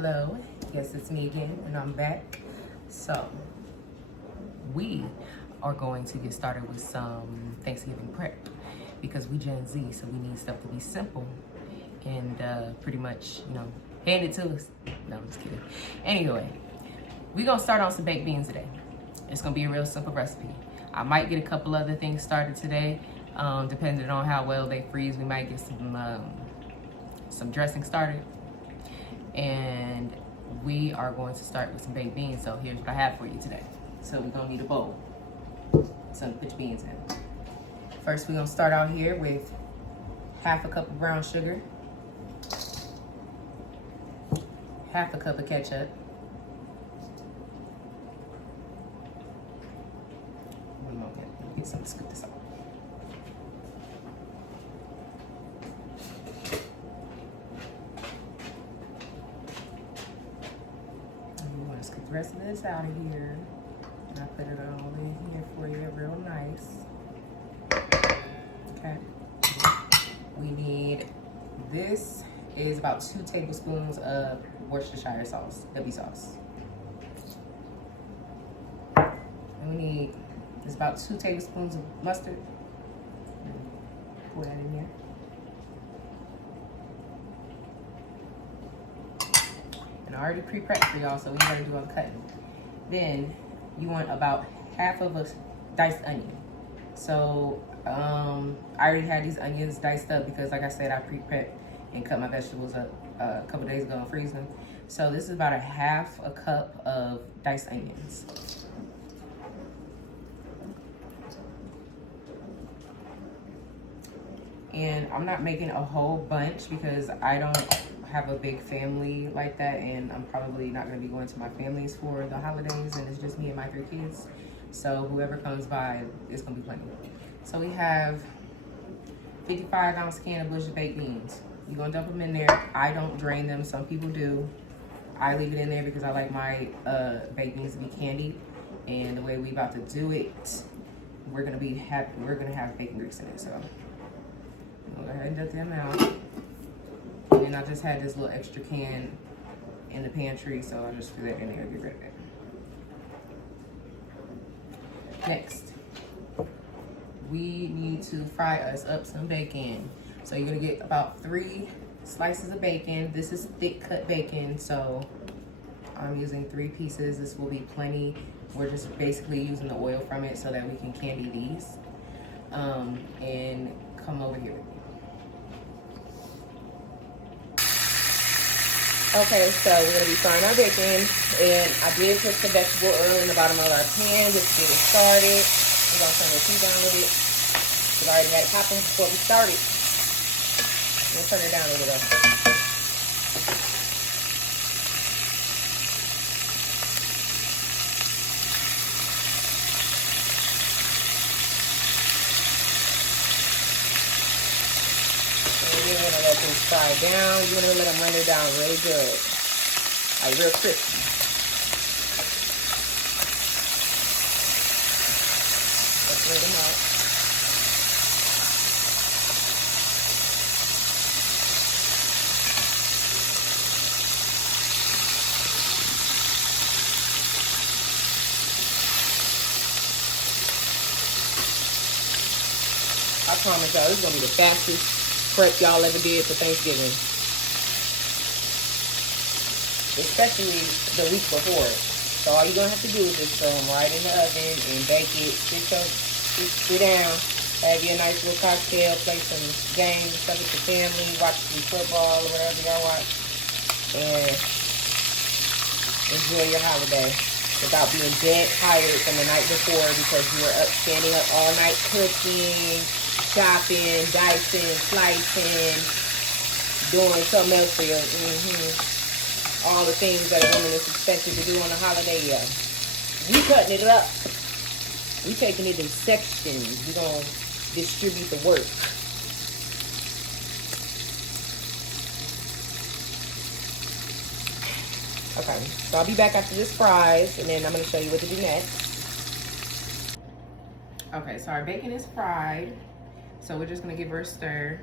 Hello, yes, it's me again, and I'm back. So, we are going to get started with some Thanksgiving prep because we Gen Z, so we need stuff to be simple and pretty much, hand it to us. No, I'm just kidding. Anyway, we're gonna start on some baked beans today. It's gonna be a real simple recipe. I might get a couple other things started today, depending on how well they freeze. We might get some dressing started. And we are going to start with some baked beans. So here's what I have for you today. So we're gonna need a bowl. So put your beans in. First, we're gonna start out here with half a cup of brown sugar, half a cup of ketchup, one moment, let me get something to scoop this off. Scoop the rest of this out of here. And I put it all in here for you, real nice. Okay. We need, this is about 2 tablespoons of Worcestershire sauce, W sauce. And we need, it's about 2 tablespoons of mustard. Pour that in here. And I already pre-prepped for y'all, so we ain't gotta do all the cutting. Then you want about half of a diced onion. So I already had these onions diced up because, like I said, I pre-prepped and cut my vegetables up a couple days ago and freeze them. So this is about a half a cup of diced onions. And I'm not making a whole bunch because I don't have a big family like that, and I'm probably not going to be going to my family's for the holidays, and it's just me and my 3 kids. So whoever comes by, it's going to be plenty. So we have 55-ounce can of Bush's baked beans. You're going to dump them in there. I don't drain them. Some people do. I leave it in there because I like my baked beans to be candied, and the way we about to do it, we're going to have bacon grease in it. So I'll go ahead and dump them out. And I just had this little extra can in the pantry, so I'll just throw that in there and get rid of it. Next, we need to fry us up some bacon. So you're gonna get about 3 slices of bacon. This is thick cut bacon, so I'm using 3 pieces. This will be plenty. We're just basically using the oil from it so that we can candy these. And come over here with me. Okay, so we're going to be frying our bacon, and I did put some vegetable oil in the bottom of our pan just to get it started. We're going to turn the heat down with it. We already had it popping before we started. We'll turn it down a little though. You're gonna let them fry down. You're gonna let them render down really good, like real crispy. Let's rid them out. I promise y'all, this is gonna be the fastest prep y'all ever did for Thanksgiving, especially the week before. So all you're gonna have to do is just throw them right in the oven and bake it. Sit down, have your nice little cocktail, play some games and stuff with your family, watch some football or whatever y'all watch, and enjoy your holiday without being dead tired from the night before because you were standing up all night cooking, chopping, dicing, slicing, doing something else for you. All the things that a woman is expected to do on a holiday. Yeah. We cutting it up. We taking it in sections. We gonna distribute the work. Okay, so I'll be back after this fries, and then I'm gonna show you what to do next. Okay, so our bacon is fried. So we're just gonna give her a stir.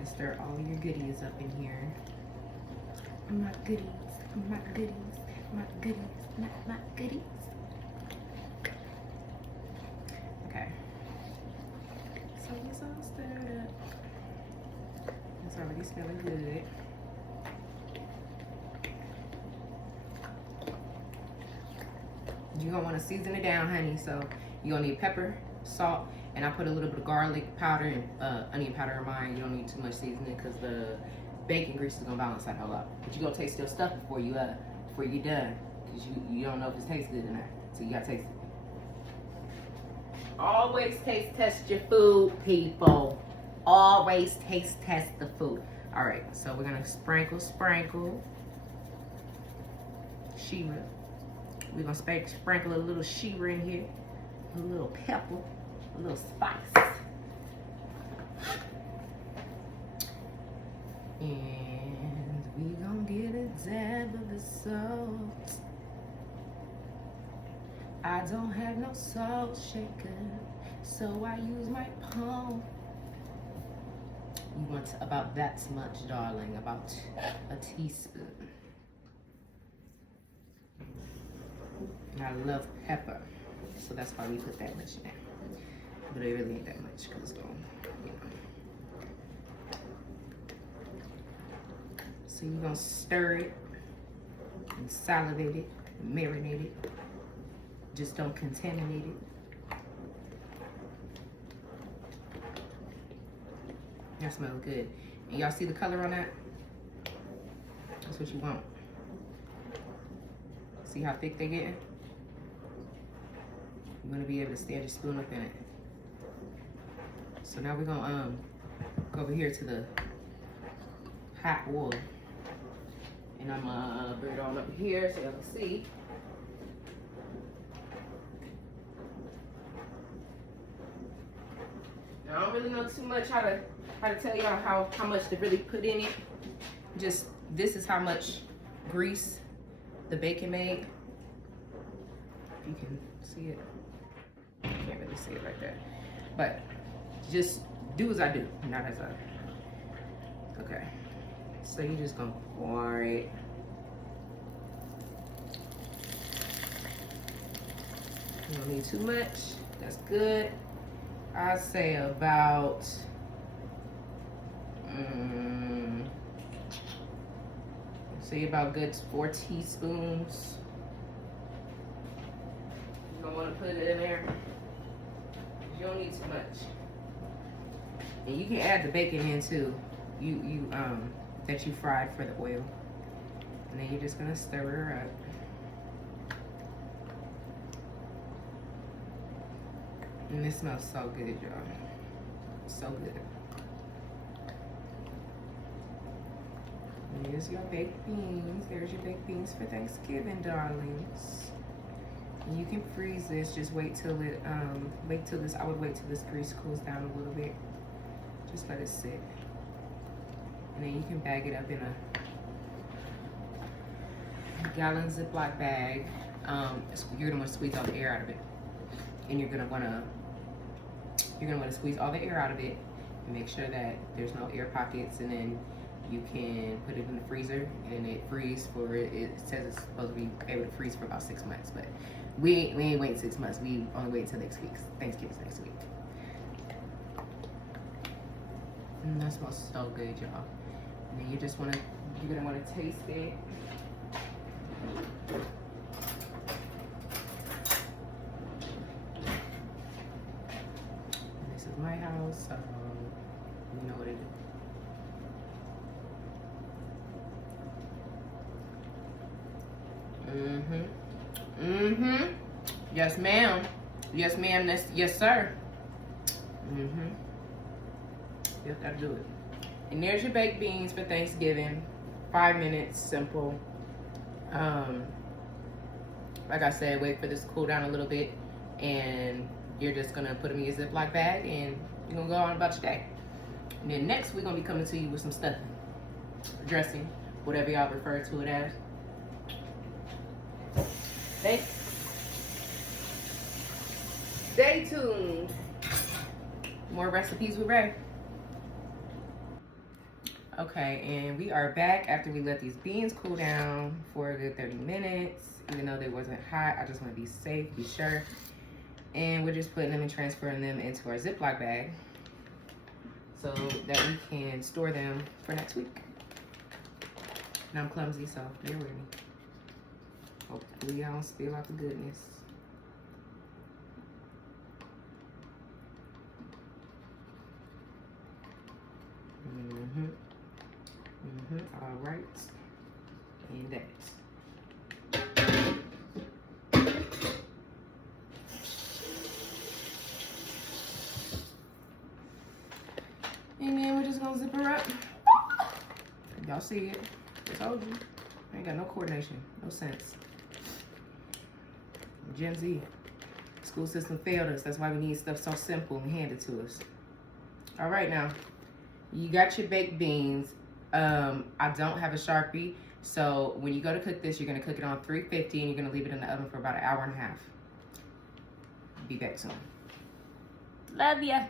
gonna stir all your goodies up in here. My goodies, my goodies, my goodies, my goodies. Okay. So it's all stirred up. It's already smelling good. You're gonna want to season it down, honey. So you're gonna need pepper, salt, and I put a little bit of garlic powder and onion powder in mine. You don't need too much seasoning because the bacon grease is gonna balance that all out. But you gonna taste your stuff before you're done, because you don't know if it tastes good or not. So you gotta taste it. Always taste test your food, people. Always taste test the food. All right, so we're gonna sprinkle Shira. We're gonna sprinkle a little Shira in here, a little pepper, a little spice. And we gonna get a dab of the salt. I don't have no salt shaker, so I use my palm. You want about that much, darling, about a teaspoon. And I love pepper, so that's why we put that much in there. But it really ain't that much, because it's going, you know. So you're gonna stir it and salivate it, and marinate it. Just don't contaminate it. That smells good. And y'all see the color on that? That's what you want. See how thick they getting? You're gonna be able to stand your spoon up in it. So now we're gonna go over here to the hot water. And I'm gonna bring it on up here so y'all can see. Now, I don't really know too much how to tell y'all how much to really put in it. Just, this is how much grease the bacon made. If you can see it. You can't really see it right there. But just do as I do, not as I. Okay. So you're just gonna pour it. You don't need too much. That's good. I say about good 4 teaspoons. You don't want to put it in there. You don't need too much. And you can add the bacon in too. That you fried for the oil. And then you're just gonna stir her up. And it smells so good, y'all. So good. And here's your baked beans. There's your baked beans for Thanksgiving, darlings. And you can freeze this. Just wait till it, I would wait till this grease cools down a little bit. Just let it sit. And then you can bag it up in a gallon Ziploc bag. You're gonna want to squeeze all the air out of it. And you're gonna want to squeeze all the air out of it and make sure that there's no air pockets, and then you can put it in the freezer and it freeze for it says it's supposed to be able to freeze for about 6 months, but we ain't waiting 6 months. We only wait until next week. Thanksgiving's next week. And that smells so good, y'all. And then you're gonna want to taste it. This is my house, so you know what it is. Yes, ma'am. Yes, ma'am. Yes, sir. Yep, that'll do it. And there's your baked beans for Thanksgiving. 5 minutes, simple. Like I said, wait for this to cool down a little bit, and you're just gonna put them in your Ziploc bag, and you're gonna go on about your day. And then next, we're gonna be coming to you with some stuffing, dressing, whatever y'all refer to it as. Stay tuned. More recipes with Ray. Okay, and we are back after we let these beans cool down for a good 30 minutes. Even though they wasn't hot, I just want to be safe, be sure. And we're just putting them and transferring them into our Ziploc bag so that we can store them for next week. And I'm clumsy, so bear with me. Hopefully I don't spill out the goodness. All right. And that. And then we're just gonna zip her up. Y'all see it? I told you. I ain't got no coordination, no sense. Gen Z. School system failed us. That's why we need stuff so simple and handed to us. All right, now. You got your baked beans. I don't have a Sharpie, so when you go to cook this, you're gonna cook it on 350 and you're gonna leave it in the oven for about 1.5 hours. Be back soon. Love ya.